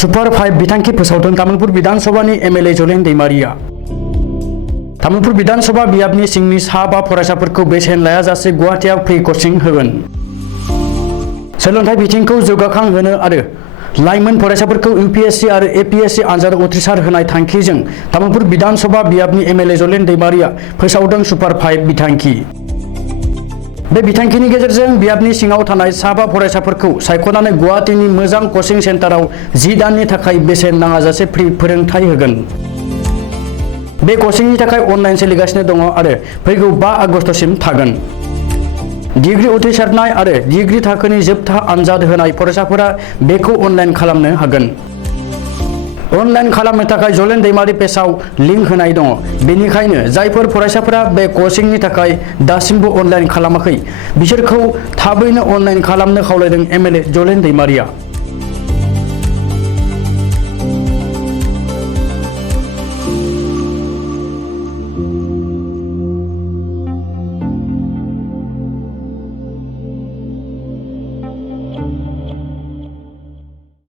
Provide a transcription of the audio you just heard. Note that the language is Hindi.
सुपार 5 बिथांखि फोसावदों तामुलपुर विधानसभानि एमएलए जलेन दैमारिया। तामुलपुर विधानसभा बियाबनि सिंनि सा 5 फरायसाफोरखौ बेसेन लायाजासे गुवाहाटीआव फ्रि कचिं होगोन। सोलोंथाइ बिथिंखौ जौगाखां होनो आरो लाइमोन फरायसाफोरखौ यूपीएससी आरो एपीएससी आनजाद उथ्रिसार होनाय थांखिजों तामुलपुर विधानसभा बियाबनि एमएलए जलेन दैमारिया फोसावदों सुपार 5 बिथांखि। बे बिथांखिनि गेजेरजों बियाबनि सिङाव थानाय सा 5 फरायसाफोरखौ सायख'नानै गुवाहाटीनि मोजां कचिं सेन्टाराव 10 दाननि थाखाय बेसेन नाङाजासे फ्रि फोरोंथाय होगोन। बे कचिंनि थाखाय अनलाइन सोलिगासिनो दङ आरो फैगौ 5 आगस्तसिम थागोन। डिग्री उथ्रिसारनाय आरो डिग्री थाखोनि जोबथा आनजाद होनाय फरायसाफोरा बेखौ अनलाइन खालामनो हागोन। अनलाइन खालामनो थाखाय जलेन दैमारि पेजआव लिंक होनाय दङ। बेनिखायनो जायफोर फरायसाफोरा बे कचिंनि थाखाय दासिमबो अनलाइन खालामाखै बिसोरखौ थाबैनो अनलाइन खालामनो खावलायदों एमएलए जलेन दैमारिया।